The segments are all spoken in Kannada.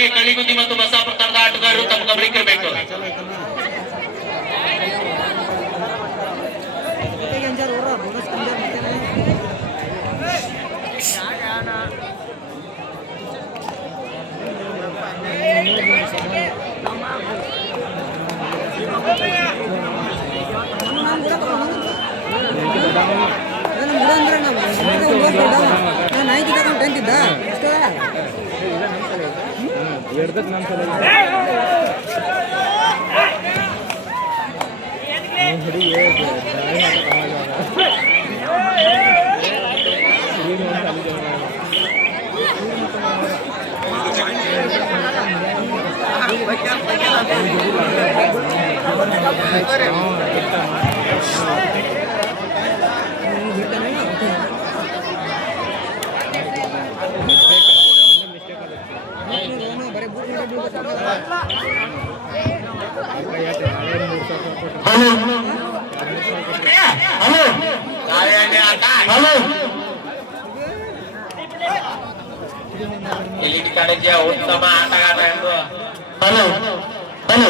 ವಿರುದ್ಧವಾಗಿ ಕಳಿಗುಂದಿ ಮತ್ತು ಬಸಾಪುರ ತಂಡದ ಆಟಗಾರರು ತಮ್ಮ ಗಮನಕ್ಕಿರಬೇಕು. ಇಲ್ಲಿ ಕಡೆಗೆ ಉತ್ತಮ ಆಟಗಾರ ಎಂದು ಹಲೋ ಹಲೋ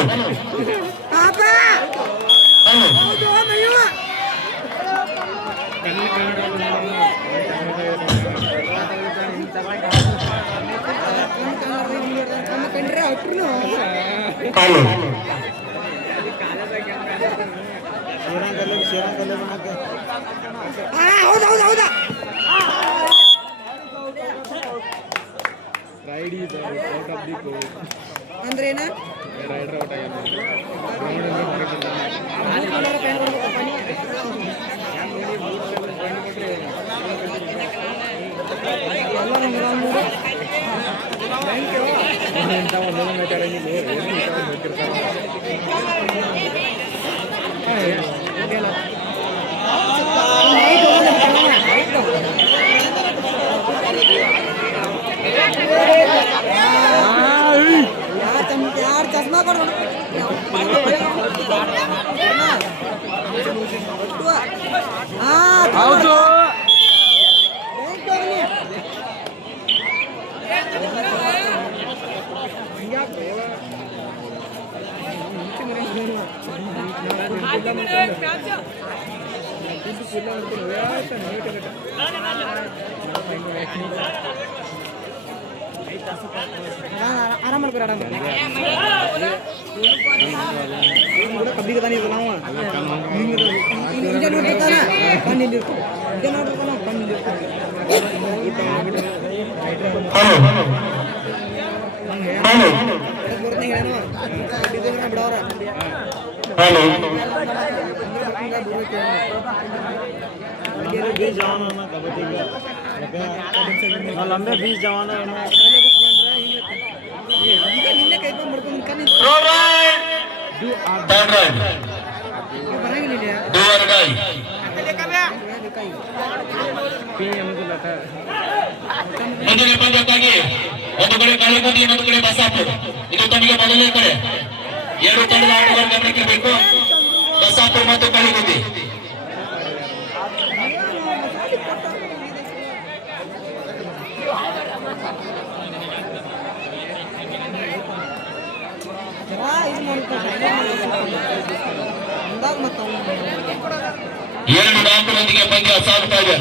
ಅಂದ್ರೇನ ಯಾರು ಚಸ್ಮಾ ಕೊಡು ಹೌದು ಆರಾಮ ಮಾಡ್ಕೊರ ಆರಾಮ ಕೂಡ ಕಬ್ಬಿಗೆ ತಾನೇ ಇರಲ್ಲ ನಾವು ಈಗ ನೋಡ್ತಾನ ಕಣ್ಣಿಲ್ಲಿ ಈಗ ನೋಡ್ತಾನ ಕಣ್ಣಿಲ್ಲಿ ಬಿಡವ್ರ बीस जवान लंबे 20 जवान ಮುಂದಿನ ಪಂದ್ಯಕ್ಕಾಗಿ ಒಂದು ಕಡೆ ಕಳಿಗುಂದಿ ಇನ್ನೊಂದು ಕಡೆ ಬಸಾಪುರ. ಇದು ತಮಗೆ ಮೊದಲನೇ ಕಡೆ. ಎರಡು ತಂಡದ ಆಟಗಾರರ ಗಮನಕ್ಕೆ ಬೇಕು. ಬಸಾಪುರ ಮತ್ತು ಕಳಿಗುಂದಿ. ಎರಡು ನಾಲ್ಕರೊಂದಿಗೆ ಪಂದ್ಯ ಸಾಗುತ್ತಾ ಇದೆ.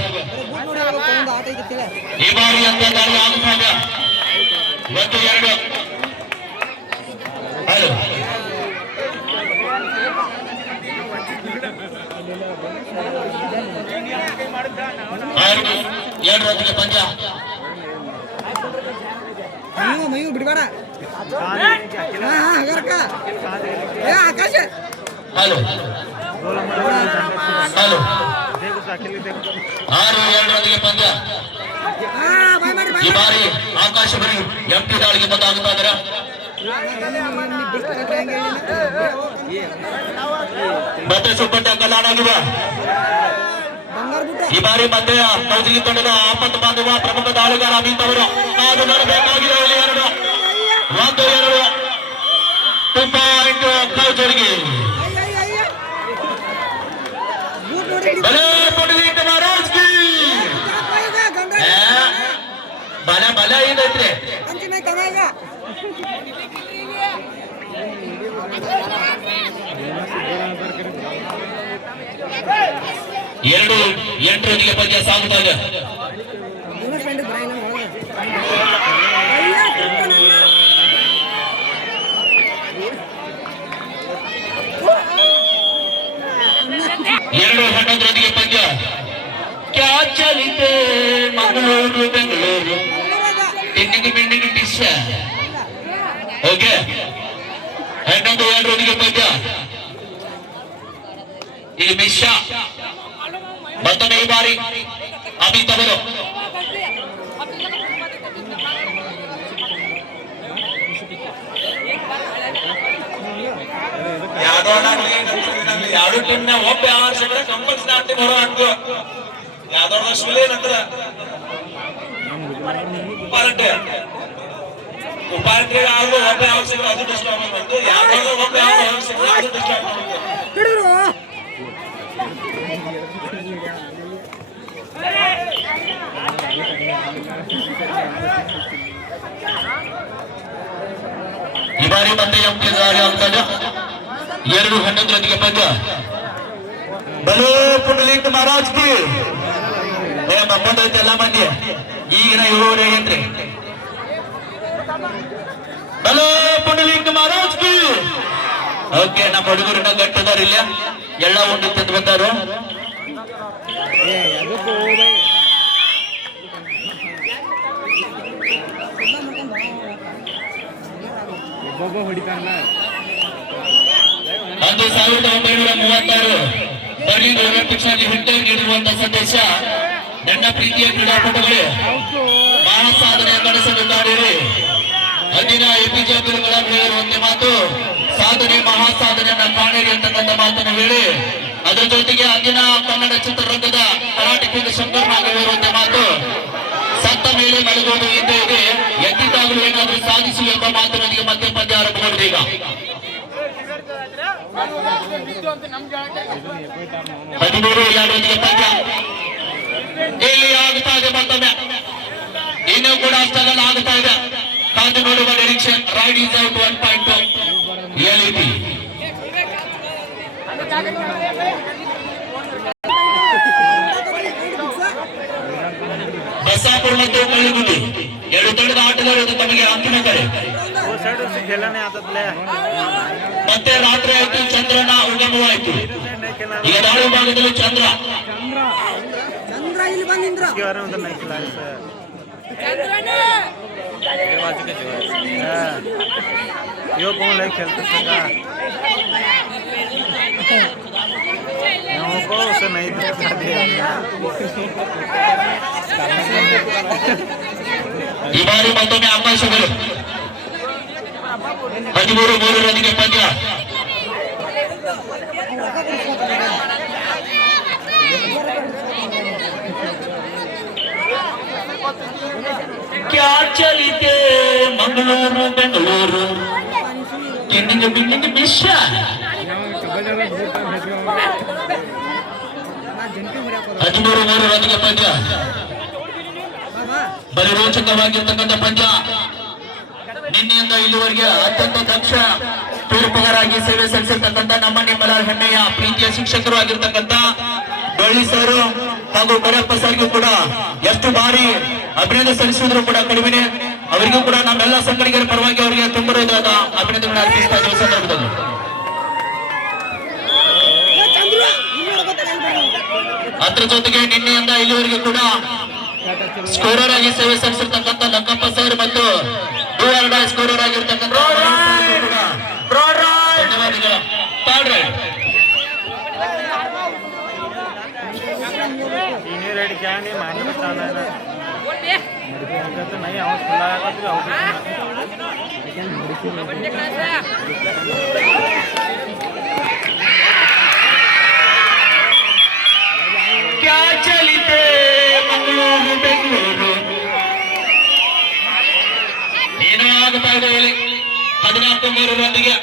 ಈ ಬಾರಿ ಅಂತ ದಾಳಿ ಆಗುತ್ತಾ ಇದೆ. 1-2 ಎರಡರೊಂದಿಗೆ ಪಂದ್ಯ. ಮೈಯು ಬಿಡಬೇಡ ಆಕಾಶ ಹಲೋ ಹಲೋ 6-2 ಪಂದ್ಯ. ಈ ಬಾರಿ ಆಕಾಶ ಬರೀ ಎಂಟಿ ದಾಳಿಗೆ ಮುಂದಾಗುತ್ತಾ ಇದ್ದಾರೆ. ಮತ್ತೆ ಸೂಪರ್ ಟ್ಯಾಕಲ್ ಆಡಾಗಿದೆ. ಈ ಬಾರಿ ಮತ್ತೆ ಕೌಜಿಗಿ ತಂಡದ ಆಪತ್ತು ಬಾಂಧವ ಪ್ರಮುಖ ದಾಳಿಗಾರ ಅಮಿತ್ ಅವರು ಕಾದು ಬರಬೇಕಾಗಿದೆ. 1-2 2 ಪಾಯಿಂಟ್ ಕೌಜರಿಗೆ. ಬಲ ಬಲ ಇದೈತ್ರಿ. 2-8 ಪಂದ್ಯ ಸಾಗುತ್ತಾ ಇದೆ. ಇನ್ವೆಸ್ಟ್ಮೆಂಟ್ ಬ್ರೈನ್ ಒಳಗೆ 2-11 ಪಂದ್ಯ. ಕ್ಯಾ ಚಲಿತೆ ಮಂಗಳೂರು ಬೆಂಗಳೂರು ಟಿನ್ನಿಗೆ ಬಿಂಡಿಗೆ ಟಿಸ್. ಓಕೆ 11-2 ಪಂದ್ಯ. ಇಲ್ಲಿ ಮಿಶ್ರ ಮತ್ತೊಮ್ಮೆ ಈ ಬಾರಿ ಅಮಿತ್ ಅವರು ಎರಡು ಟೀಮ್ನ ಒಬ್ಬ ಯಾವ ಕಂಪಲ್ಸರಿ ಆಡ್ತಿ ಬರೋ ಹಾಕು ಯಾವ್ದೋ ಶಿಲೆ ನಂತರ ಉಪಾರ್ಟಿ ಆಗ ಒಬ್ಬ ಯಾವ ಸಿಗ ಅದು ಡಿಸ್ಟರ್ಬ್ ಆಗ್ಬೇಕು. ಯಾವ್ದೋ ಒಬ್ಬ ಯಾವ ಸಿಗ ಅದು ಡಿಸ್ಟರ್ಬ್ ಆಗ್ಬೇಕು. ಈ ಬಾರಿ ಮತ್ತೆ ಆಗ್ತದೆ. 2-11 ಪಂದ್ಯ. ಬಲೋ ಪುಂಡಲಿಂಗ ಮಹಾರಾಜ್ ಕಿ ಮಕ್ಕಳೈತೆ ಎಲ್ಲ ಮಂದಿ ಈಗಿನ ಇಳುವರಿ ಆಗೈತ್ರಿ. ಬಲೋ ಪುಂಡಲಿಂಗ ಮಹಾರಾಜ್ ಕಿ. ಓಕೆ ನಮ್ಮ ಹುಡುಗರನ್ನ ಗಟ್ಟದಾರ ಇಲ್ಲ ಎಲ್ಲ ಉಂಡು ತಿಂದು ಬಂದಾರು. ಹೊಡಿತಾನ 1936 ಬರ್ಲಿನ್ ಒಲಿಂಪಿಕ್ಸ್ ನಲ್ಲಿ ಹುಟ್ಟೆ ನೀಡಿರುವಂತಹ ಸಂದೇಶ. ನನ್ನ ಪ್ರೀತಿಯ ಕ್ರೀಡಾಪಟುಗಳೇ, ಮಹಾ ಸಾಧನೆ ನಡೆಸಬೇಕಾದರೆ ಅಂದಿನ ಎಪಿಜೆ ಅಬ್ದುಲ್ ಕಲಾಂ ಹೇಳಿರುವಂತೆ ಮಾತು, ಸಾಧನೆ ಮಹಾ ಸಾಧನೆಯನ್ನ ಕಾಣಿರಿ ಅಂತಕ್ಕಂಥ ಮಾತನ್ನು ಹೇಳಿ, ಅದರ ಜೊತೆಗೆ ಅಂದಿನ ಕನ್ನಡ ಚಿತ್ರರಂಗದ ಕರ್ನಾಟಕ ಶಂಕರ್ ನಾಗ್ ಹೇಳಿರುವಂತೆ ಮಾತು, ಸತ್ತ ಮೇಲೆ ಮಲಗೋದು ಹಿಂದೆ ಇದೆ, ಎದ್ದಿದ್ದಾಗಲೂ ಏನಾದರೂ ಸಾಧಿಸು ಎಂಬ ಮಾತಿನೊಂದಿಗೆ ಮತ್ತೆ ಪಂದ್ಯ ಆರಂಭಗೊಂಡಿದೆ. ಈಗ 13-2 ಪಂದ್ಯ ಇಲ್ಲಿ ಆಗುತ್ತಾ ಇದೆ. ಮತ್ತೊಮ್ಮೆ ಇನ್ನೂ ಕೂಡ ಸ್ಟ್ರಗಲ್ ಆಗುತ್ತಾ ಇದೆ. ಕಾದು ನೋಡುವ ನಿರೀಕ್ಷೆ. Ride is out 1.2 reality. Basapura ಮತ್ತು ಕಳ್ಳಿಗುಂಡಿ 2 ತಂಡದ ಆಟಗಾರರು ತಮಗೆ ಅಂತಿಮ ಕರೆ. ಮತ್ತೆ ರಾತ್ರಿ ಆಯ್ತು, ಚಂದ್ರನ ಉಗಮವಾಯಿತು. ಈಗ ನಾಳೆ ಭಾಗದಲ್ಲಿ ಚಂದ್ರ ಇಲ್ಲಿ ಬಂದಿಂದ್ರ यो कौन लाइक खेलते सका को उसे नहीं दिखा दिया. ಈ ಬಾರಿ ಮತ್ತೊಮ್ಮೆ ಅವಕಾಶಗಳು. 13-3 ಪಂದ್ಯ. ಕ್ಯಾ ಚಲಿತೆ ಮಂಗಳೂರು ಬೆಂಗಳೂರು ಟಿನ್ನಿಗೆ ಬಿನ್ನಿಗೆ ಮಿಶ್ರ. 13-3 ಪಂದ್ಯ. ಬರೀ ರೋಚಕವಾಗಿರ್ತಕ್ಕಂಥ ಪಂದ್ಯ. ನಿನ್ನೆಯಿಂದ ಇಲ್ಲಿವರೆಗೆ ಅತ್ಯಂತ ದಕ್ಷ ತೀರ್ಪುಗಾರಾಗಿ ಸೇವೆ ಸಲ್ಲಿಸಿರ್ತಕ್ಕಂಥ ನಮ್ಮ ನಿಮ್ಮಲ ಹೆಮ್ಮೆಯ ಪ್ರೀತಿಯ ಶಿಕ್ಷಕರು ಆಗಿರ್ತಕ್ಕಂಥ ಡೊಳ್ಳಿ ಸರ್ ಹಾಗೂ ಕರಿಯಪ್ಪ ಸರ್ಗೂ ಕೂಡ ಎಷ್ಟು ಬಾರಿ ಅಭಿನಂದನೆ ಸಲ್ಲಿಸಿದ್ರು ಕೂಡ ಕಡಿಮೆ. ಅವರಿಗೂ ಕೂಡ ನಮ್ಮೆಲ್ಲ ಸಂಘಟನೆಗಳ ಪರವಾಗಿ ಅವರಿಗೆ ತುಂಬ ಹೃದಯದ ಅಭಿನಂದನೆ ಅರ್ಪಿಸ್ತಾ ಇರುವ ಸಂದರ್ಭದಲ್ಲಿ ಅದ್ರ ಜೊತೆಗೆ ನಿನ್ನೆಯಿಂದ ಇಲ್ಲಿವರೆಗೆ ಕೂಡ ಸ್ಕೋರರ್ ಆಗಿ ಸೇವೆ ಸಲ್ಲಿಸಿರ್ತಕ್ಕಂಥ ಲಕ್ಕಪ್ಪ ಸರ್ ಮತ್ತು ಸ್ಕೋರರ್ ಆಗಿರ್ತಕ್ಕಂಥ सीनियर रेड क्या नहीं मानी बताना है तो नहीं आवाज खुला क्या चलिते मंगलूರು ಬೆಂಗಳೂರು ಏನೋ ಆಗುತ್ತಾ ಇದೆ. 14-3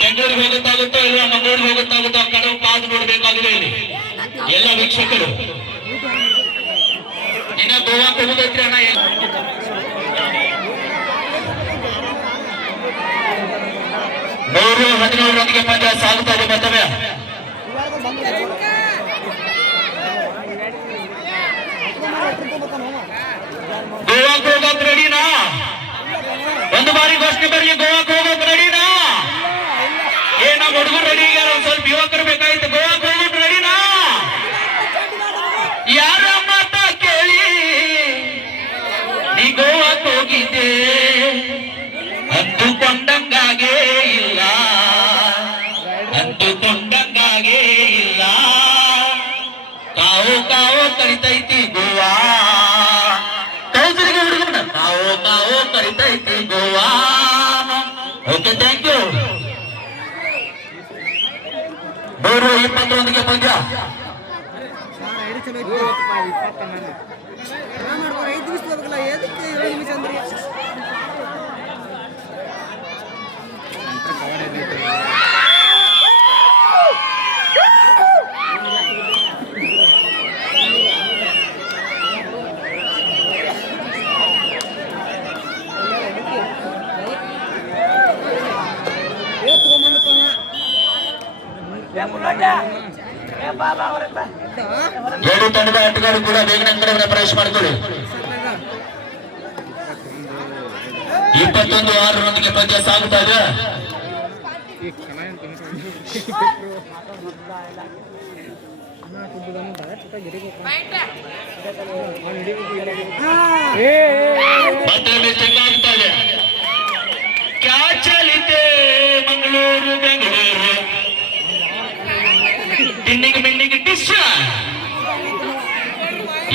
ಬೆಂಗಳೂರಿಗೆ ಹೋಗುತ್ತಾಗುತ್ತೋ ಇಲ್ಲ ಮಂಗಳೂರಿಗೆ ಹೋಗುತ್ತಾಗುತ್ತೋ ಕಡೆ ಕಾದು ನೋಡಬೇಕಾಗಿದೆ ಇಲ್ಲಿ ಎಲ್ಲ ವೀಕ್ಷಕರು. ಇನ್ನ ಗೋವಾ ಹೋಗುದೈತ್ರಿ ಅಣ್ಣ. 17 ಪಂದ್ಯ ಸಾಗುತ್ತಾ ಇದೆ. ಮತ್ತೊಮ್ಮೆ ಗೋವಾಕ್ ಹೋಗೋಕ್ ರೆಡಿನಾ? ಒಂದು ಬಾರಿ ಘೋಷಣೆ ಬರ್ಲಿ, ಗೋವಾಕ್ ಹೋಗೋಕ್ ರೆಡಿನಾ? ನಮ್ಮ ಹುಡುಗರು ರೆಡಿ ಆಗ್ಯಾರ, ಒಂದ್ ಸ್ವಲ್ಪ ಯುವಕರು ಬೇಕಾಯ್ತು. ಗೋವಾಕ್ ಹೋಗೋಕ್ ರೆಡಿನಾ? ಯಾರ ಮಾತ ಕೇಳಿ ನೀ ಗೋವಾಕ್ ಹೋಗಿದ್ದೆ ಅಂದುಕೊಂಡಂಗಾಗೇ ಇಲ್ಲ, ಅಂದುಕೊಂಡಂಗಾಗೇ ಇಲ್ಲ. ಕಾವು ಕಾವು ಕರಿತೈತಿ ಗೋವಾ, ಕೌಸರಿಗೆ ಹುಡುಗನ ಕಾವು ಕಾವು ಕರಿತೈತಿ ಗೋವಾ. Okay, thank you. 121ಗೆ ಪಂದ್ಯ. ಐದು ಚಲೋ ಐತಿ. ಮಾಡ್ಬಾರ 5 ನಿಮಿಷ ಹೋಗ್ಬೇಕಲ್ಲ, ಎದಕ್ಕೆ 7 ನಿಮಿಷ ಅಂದ್ರಿ? ಎರಡು ತಂಡದ ಆಟಗಾರರು ಕೂಡ ಬೇಗನೆ ಅಂಕಣವನ್ನು ಪ್ರವೇಶ ಮಾಡಿಕೊಳ್ಳಿ. 21-6 ಪಂದ್ಯ ಸಾಗುತ್ತಾ ಇದೆ. ಮತ್ತೆ ಮಿಸ್ಟೇಕ್ ಆಗ್ತಾ ಇದೆ. ಕ್ಯಾ ಚಲಿತೆ ಮಂಗಳೂರು ಬೆಂಗಳೂರು ಟಿನ್ನಿಗೆ ಮಿನ್ನಿಗೆ ಡಿಶ್.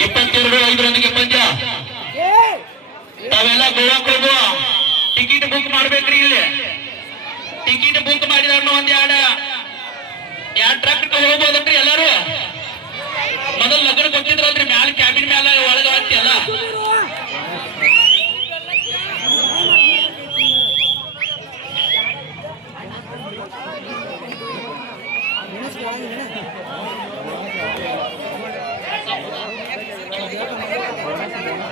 22-5 ಪಂದ್ಯ. ತಾವೆಲ್ಲ ಗೋವಾಕ್ ಹೋಗುವ ಟಿಕೆಟ್ ಬುಕ್ ಮಾಡ್ಬೇಕ್ರಿ. ಇಲ್ಲಿ ಟಿಕೆಟ್ ಬುಕ್ ಮಾಡಿದವ್ರನ್ನ ಒಂದ್ ಎರಡು ಟ್ರಕ್ ಹೋಗ್ಬೋದನ್ರಿ ಎಲ್ಲಾರು. ಮೊದಲು ಲಗ್ನ ಕೊಟ್ಟಿದ್ರಲ್ರಿ ಮ್ಯಾಲ ಕ್ಯಾಬಿನ್ ಮ್ಯಾಲ ಒಳಗ ಹತ್ತಿ ಅಲ್ಲ.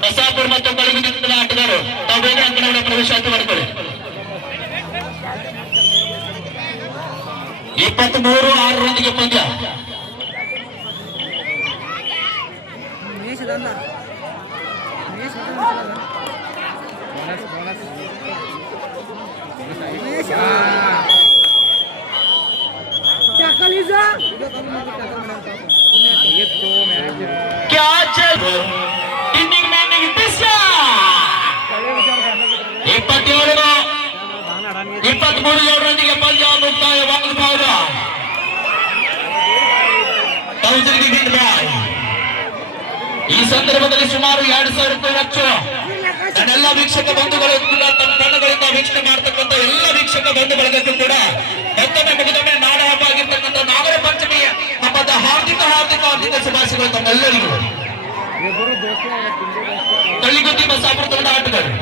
ಬಸಾಪುರ ಮತ್ತು ಕಲಬುರಗಿ ತಂಡದ ಆಟಗಾರರು ತಾವು ಬೇಗ ಅಂಕಣವನ್ನು ಪ್ರವೇಶ ಮಾಡಿಕೊಳ್ಳಿ. 23-6 ಪಂದ್ಯ. क्या चल इनिंग में नहीं पिसा 23 ಪಂದ್ಯ ಮುಕ್ತಾಯವಾಗಬಹುದು. ಈ ಸಂದರ್ಭದಲ್ಲಿ ಸುಮಾರು 2,000 ರೂಪಾಯಿ ವೆಚ್ಚ. ನನ್ನೆಲ್ಲ ವೀಕ್ಷಕ ಬಂಧುಗಳು ಕೂಡ ತಮ್ಮ ಕಣ್ಣುಗಳಿಂದ ವೀಕ್ಷಣೆ ಮಾಡ್ತಕ್ಕಂಥ ಎಲ್ಲ ವೀಕ್ಷಕ ಬಂಧು ಬಳಗಕ್ಕೂ ಕೂಡ ಮತ್ತೊಮ್ಮೆ ಮುಗಿದೊಮ್ಮೆ ನಾಡ ಹಬ್ಬ ಆಗಿರ್ತಕ್ಕಂಥ ನಾಗರ ಪಂಚಮಿ ಹಬ್ಬದ ಹಾರ್ದಿಕ ಶುಭಾಶಯಗಳು ತಮ್ಮೆಲ್ಲರಿಗೂ. ಕಳ್ಳಿಗುತ್ತಿ ಬಸಾಪುರ ತಂಡ ಆಟಗಾರರು.